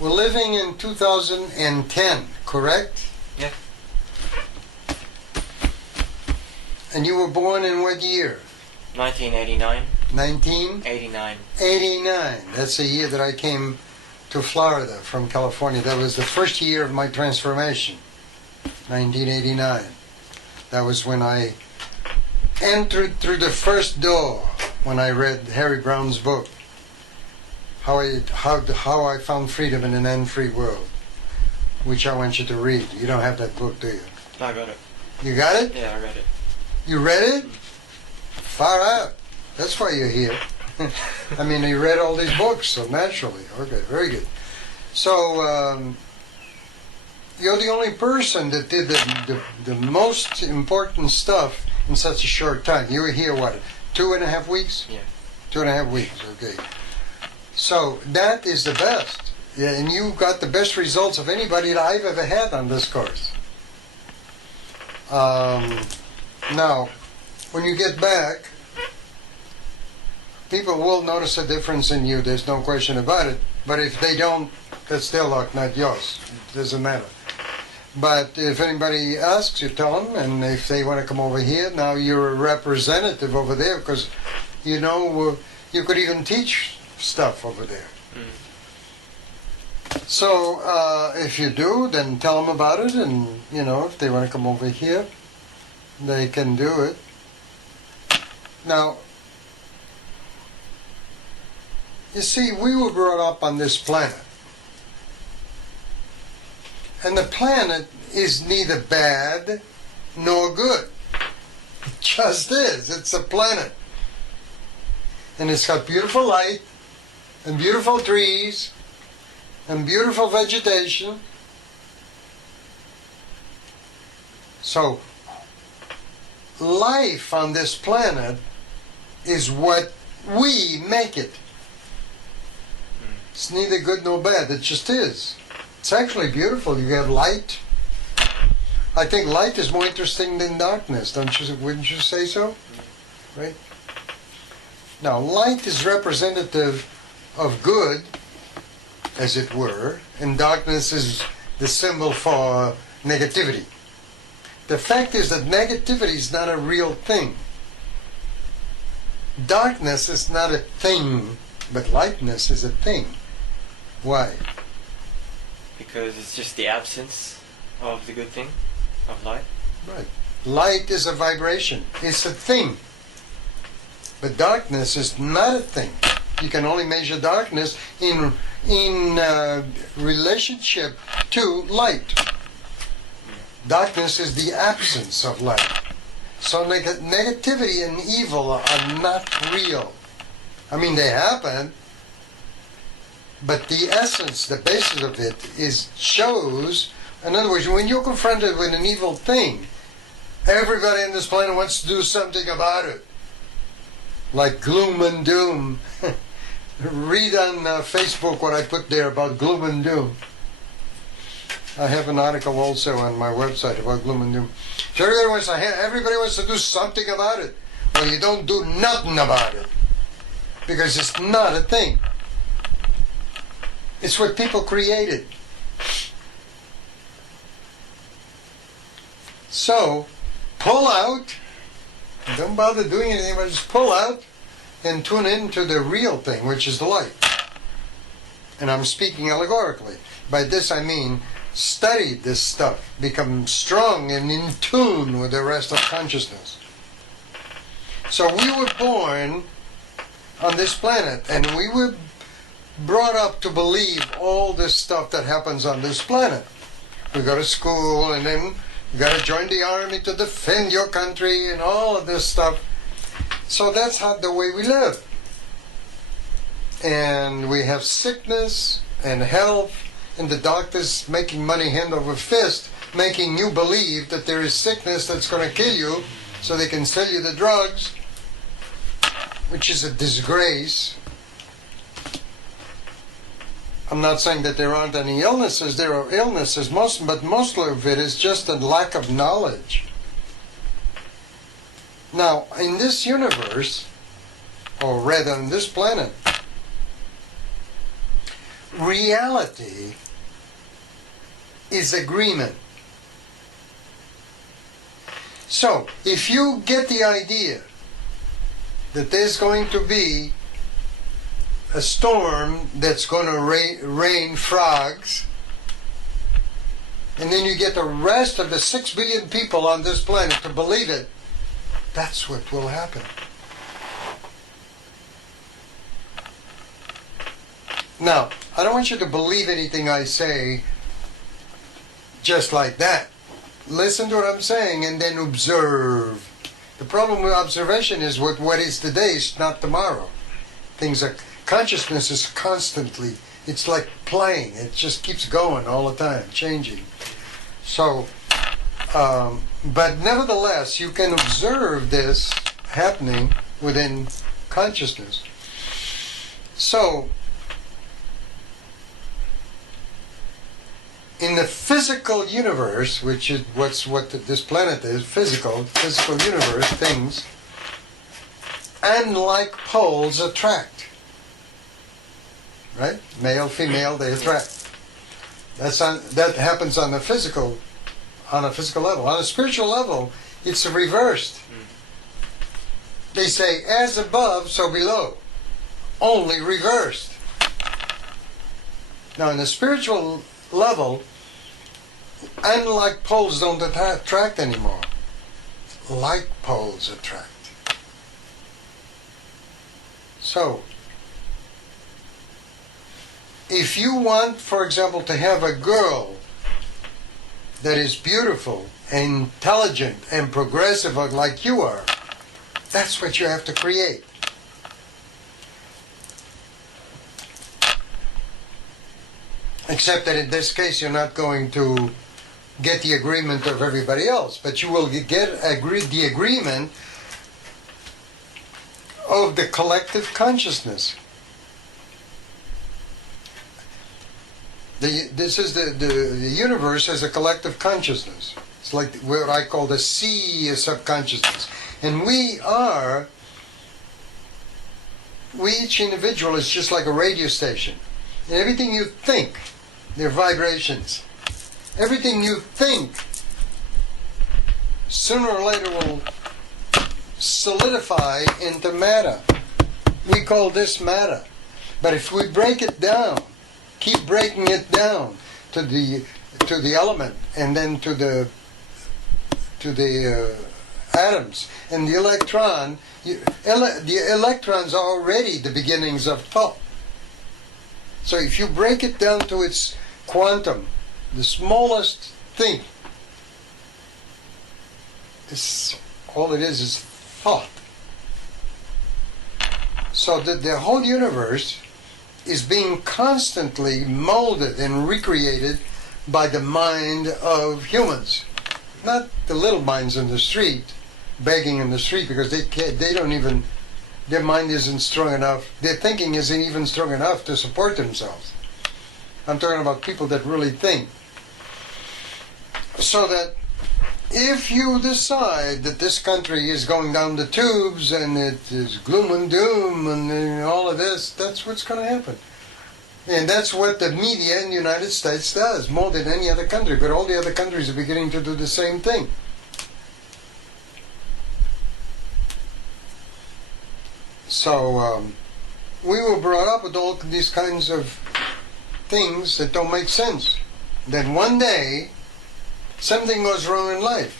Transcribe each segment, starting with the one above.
we're living in 2010, correct? Yeah. And you were born in what year? 1989. 1989. 89. That's the year that I came to Florida from California. That was the first year of my transformation. 1989. That was when I entered through the first door when I read Harry Brown's book, How I Found Freedom in an Unfree World, which I want you to read. You don't have that book, do you? I got it. You got it? Yeah, I read it. You read it? Far out. That's why you're here. I mean, you read all these books, so naturally. Okay, very good. So, you're the only person that did the most important stuff in such a short time. You were here, what, 2.5 weeks? Yeah. 2.5 weeks, okay. So, that is the best. Yeah, and you got the best results of anybody that I've ever had on this course. Now, when you get back, people will notice a difference in you. There's no question about it. But if they don't, that's their luck, not yours. It doesn't matter. But if anybody asks, you tell them. And if they want to come over here, now you're a representative over there because, you know, you could even teach stuff over there. So if you do, then tell them about it. And, you know, if they want to come over here, they can do it. Now, you see, we were brought up on this planet. And the planet is neither bad nor good. It just is. It's a planet. And it's got beautiful light, and beautiful trees, and beautiful vegetation. So, life on this planet is what we make it. It's neither good nor bad. It just is. It's actually beautiful. You have light. I think light is more interesting than darkness. Wouldn't you say so? Right? Now, light is representative of good, as it were, and darkness is the symbol for negativity. The fact is that negativity is not a real thing. Darkness is not a thing, but lightness is a thing. Why? Because it's just the absence of the good thing, of light. Right. Light is a vibration. It's a thing. But darkness is not a thing. You can only measure darkness in relationship to light. Darkness is the absence of light. So negativity and evil are not real. I mean, they happen, but the essence, the basis of it shows, in other words, when you're confronted with an evil thing, everybody on this planet wants to do something about it. Like gloom and doom. Read on Facebook what I put there about gloom and doom. I have an article also on my website about gloom and doom. So everybody wants to do something about it. Well, you don't do nothing about it. Because it's not a thing. It's what people created. So, pull out. Don't bother doing anything, but just pull out and tune into the real thing, which is the light. And I'm speaking allegorically. By this I mean study this stuff, become strong and in tune with the rest of consciousness. So we were born on this planet, and we were brought up to believe all this stuff that happens on this planet. We go to school, and then you got to join the army to defend your country and all of this stuff. So that's how the way we live. And we have sickness and health, and the doctors making money hand over fist, making you believe that there is sickness that's going to kill you so they can sell you the drugs, which is a disgrace. I'm not saying that there aren't any illnesses. There are illnesses, but most of it is just a lack of knowledge. Now, in this universe, or rather on this planet, reality is agreement. So, if you get the idea that there's going to be a storm that's going to rain frogs, and then you get the rest of the 6 billion people on this planet to believe it, that's what will happen. Now, I don't want you to believe anything I say just like that. Listen to what I'm saying and then observe. The problem with observation is what is today is not tomorrow. Consciousness is constantly, it's like playing. It just keeps going all the time, changing. So, but nevertheless, you can observe this happening within consciousness. So, in the physical universe, which is what this planet is, physical universe, things, and like poles attract. Right? Male, female, they attract. That happens on a physical level. On a spiritual level, it's reversed. They say, as above, so below. Only reversed. Now, in the spiritual level, unlike poles don't attract anymore. Like poles attract. So, if you want, for example, to have a girl that is beautiful and intelligent and progressive like you are, that's what you have to create. Except that in this case you're not going to get the agreement of everybody else, but you will get the agreement of the collective consciousness. The universe has a collective consciousness. It's like what I call the sea of subconsciousness. And we each individual is just like a radio station. And everything you think, they're vibrations. Everything you think, sooner or later will solidify into matter. We call this matter. But if we break it down, keep breaking it down to the element, and then to the atoms, and the electron. The electrons are already the beginnings of thought. So if you break it down to its quantum, the smallest thing, all it is thought. So that the whole universe is being constantly molded and recreated by the mind of humans. Not the little minds in the street, begging in the street, because they don't even, their mind isn't strong enough, their thinking isn't even strong enough to support themselves. I'm talking about people that really think. So that if you decide that this country is going down the tubes and it is gloom and doom and all of this, that's what's going to happen. And that's what the media in the United States does, more than any other country. But all the other countries are beginning to do the same thing. So we were brought up with all these kinds of things that don't make sense. Then one day, something goes wrong in life.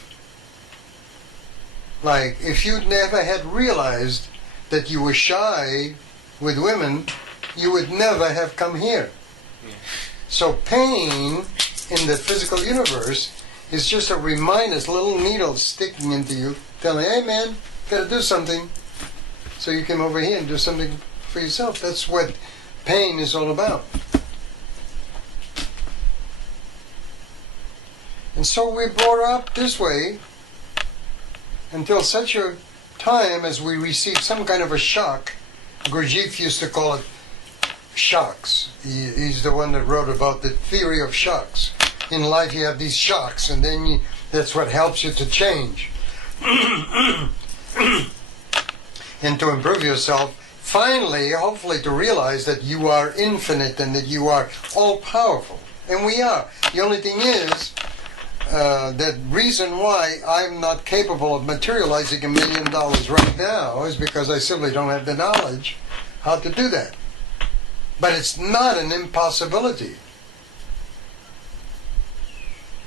Like, if you never had realized that you were shy with women, you would never have come here. Yeah. So pain in the physical universe is just a reminder, it's a little needle sticking into you, telling, hey man, gotta do something. So you come over here and do something for yourself. That's what pain is all about. And so we brought up this way until such a time as we receive some kind of a shock. Gurdjieff used to call it shocks. He's the one that wrote about the theory of shocks. In life you have these shocks, and then that's what helps you to change. And to improve yourself, finally, hopefully, to realize that you are infinite and that you are all-powerful. And we are. The only thing is, the reason why I'm not capable of materializing $1 million right now is because I simply don't have the knowledge how to do that. But it's not an impossibility.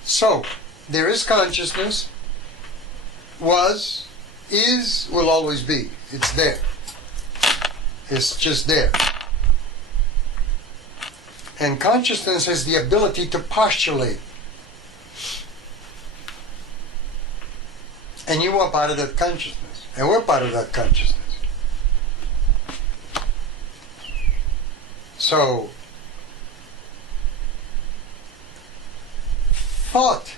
So, there is consciousness, was, is, will always be. It's there. It's just there. And consciousness has the ability to postulate. And you are part of that consciousness. And we're part of that consciousness. So, thought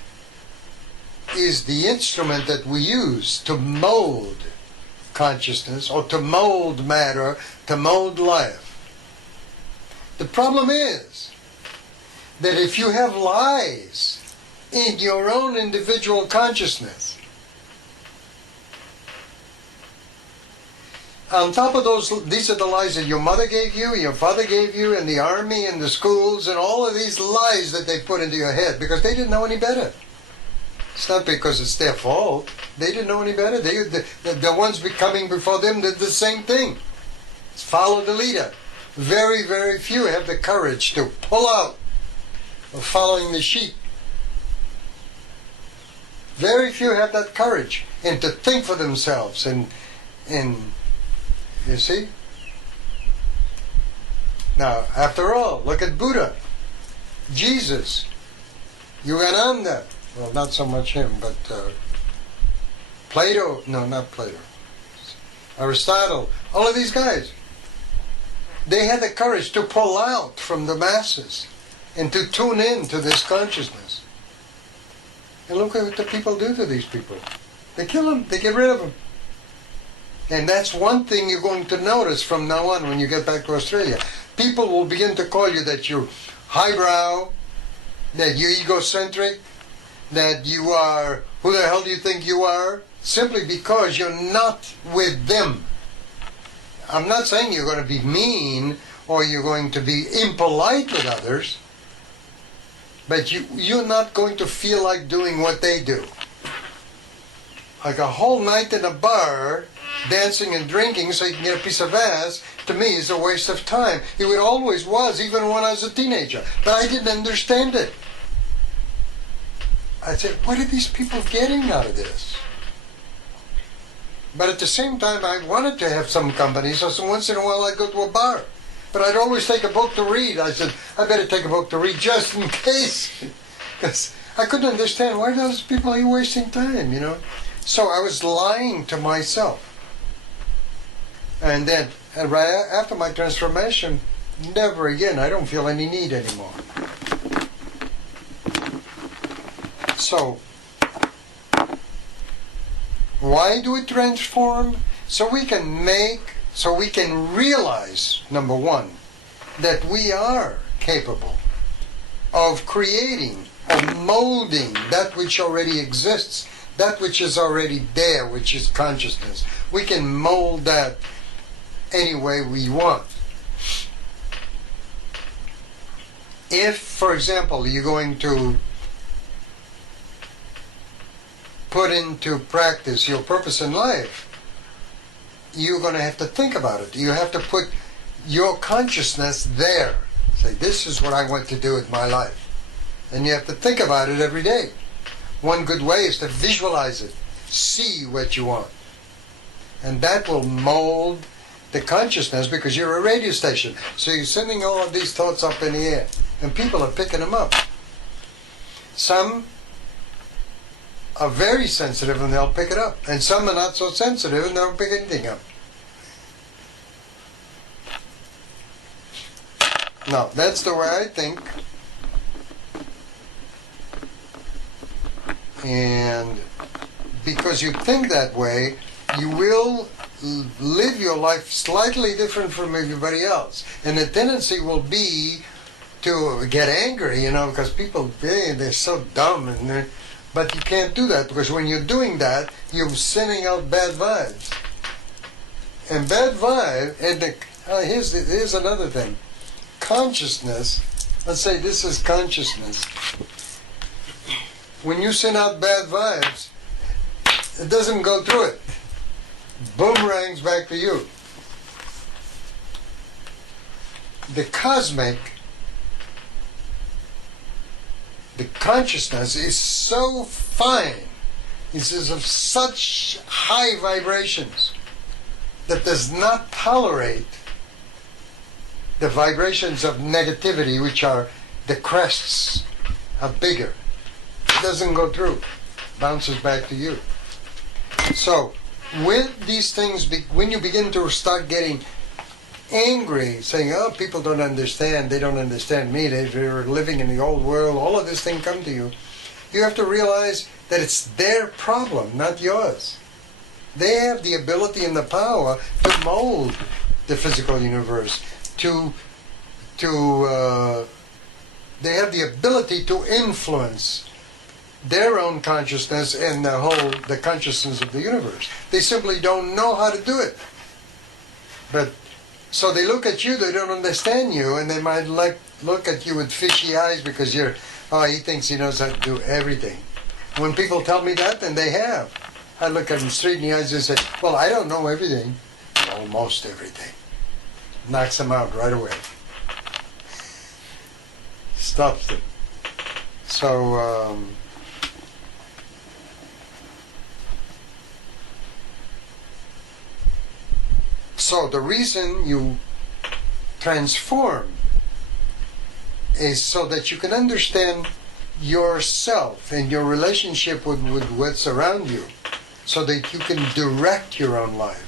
is the instrument that we use to mold consciousness, or to mold matter, to mold life. The problem is that if you have lies in your own individual consciousness, on top of those, these are the lies that your mother gave you, your father gave you, and the army, and the schools, and all of these lies that they put into your head because they didn't know any better. It's not because it's their fault. They didn't know any better. The ones coming before them did the same thing. It's follow the leader. Very, very few have the courage to pull out of following the sheep. Very few have that courage and to think for themselves and you see? Now, after all, look at Buddha, Jesus, Yogananda, well, not so much him, but Plato, no, not Plato, Aristotle, all of these guys. They had the courage to pull out from the masses and to tune in to this consciousness. And look at what the people do to these people. They kill them, they get rid of them. And that's one thing you're going to notice from now on when you get back to Australia. People will begin to call you that you're highbrow, that you're egocentric, that you are, who the hell do you think you are? Simply because you're not with them. I'm not saying you're going to be mean or you're going to be impolite with others, but you're not going to feel like doing what they do. Like a whole night in a bar, dancing and drinking so you can get a piece of ass, to me is a waste of time. It always was, even when I was a teenager. But I didn't understand it. I said, what are these people getting out of this? But at the same time, I wanted to have some company, so once in a while I'd go to a bar. But I'd always take a book to read. I said, I better take a book to read just in case. Because I couldn't understand, why are those people here wasting time, you know? So I was lying to myself. And then, right after my transformation, never again. I don't feel any need anymore. So, why do we transform? So we can realize, number one, that we are capable of creating, of molding that which already exists, that which is already there, which is consciousness. We can mold that any way we want. If, for example, you're going to put into practice your purpose in life, you're going to have to think about it. You have to put your consciousness there. Say, this is what I want to do with my life. And you have to think about it every day. One good way is to visualize it. See what you want. And that will mold the consciousness, because you're a radio station. So you're sending all of these thoughts up in the air. And people are picking them up. Some are very sensitive and they'll pick it up. And some are not so sensitive and they don't pick anything up. Now, that's the way I think. And because you think that way, you will live your life slightly different from everybody else. And the tendency will be to get angry, you know, because people, they're so dumb. But you can't do that, because when you're doing that, you're sending out bad vibes. And bad vibe, and here's another thing. Consciousness, let's say this is consciousness. When you send out bad vibes, it doesn't go through it. Boomerangs back to you. The cosmic, the consciousness is so fine, it is of such high vibrations that does not tolerate the vibrations of negativity, which are the crests are bigger. It doesn't go through, bounces back to you. So with these things, when you begin to start getting angry, saying, oh, people don't understand, they don't understand me, they're living in the old world, all of this thing come to you, you have to realize that it's their problem, not yours. They have the ability and the power to mold the physical universe, they have the ability to influence their own consciousness and the consciousness of the universe. They simply don't know how to do it. But so they look at you, they don't understand you, and they might look at you with fishy eyes because he thinks he knows how to do everything. When people tell me that, and they have, I look at them straight in the eyes and say, well, I don't know everything. Almost everything. Knocks them out right away. Stops them. So, so the reason you transform is so that you can understand yourself and your relationship with what's around you, so that you can direct your own life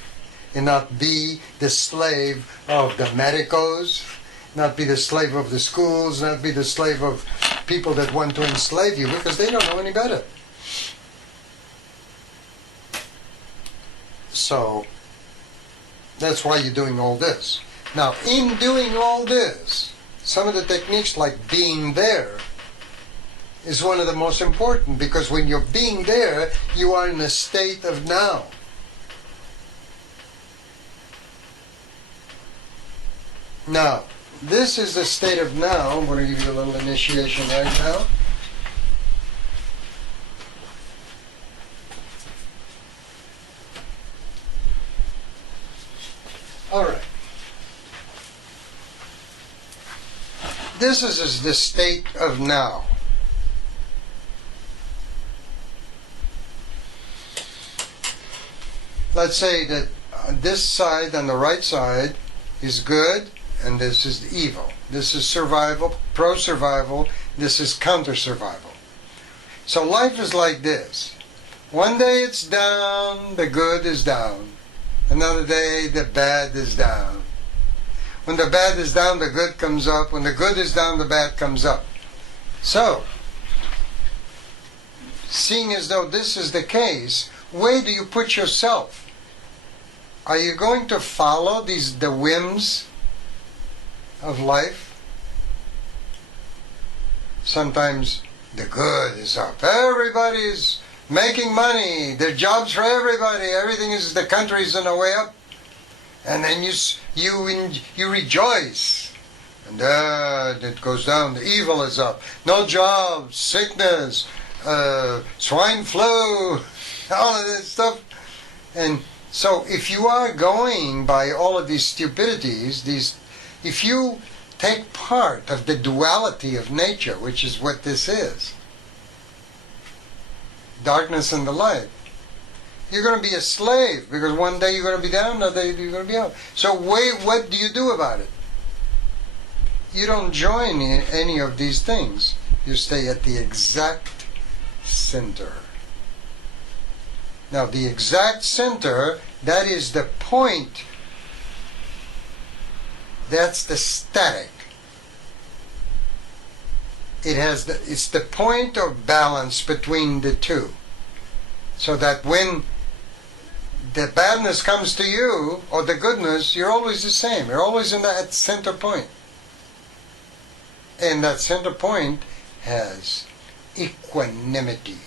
and not be the slave of the medicos, not be the slave of the schools, not be the slave of people that want to enslave you because they don't know any better. So that's why you're doing all this. Now, in doing all this, some of the techniques like being there is one of the most important, because when you're being there, you are in a state of now. Now, this is the state of now. I'm going to give you a little initiation right now. All right. This is the state of now. Let's say that this side, on the right side, is good, and this is evil. This is survival, pro-survival, this is counter-survival. So life is like this. One day it's down, the good is down. Another day, the bad is down. When the bad is down, the good comes up. When the good is down, the bad comes up. So, seeing as though this is the case, where do you put yourself? Are you going to follow the whims of life? Sometimes the good is up. Everybody's making money. There are jobs for everybody. Everything is, the country's on the way up. And then you rejoice. And then it goes down. The evil is up. No jobs, sickness, swine flu, all of this stuff. And so if you are going by all of these stupidities, if you take part of the duality of nature, which is what this is, darkness and the light, you're going to be a slave, because one day you're going to be down, another day you're going to be up. So what do you do about it? You don't join in any of these things. You stay at the exact center. Now, the exact center, that is the point. That's the static. It's the point of balance between the two. So that when the badness comes to you, or the goodness, you're always the same. You're always in that center point. And that center point has equanimity.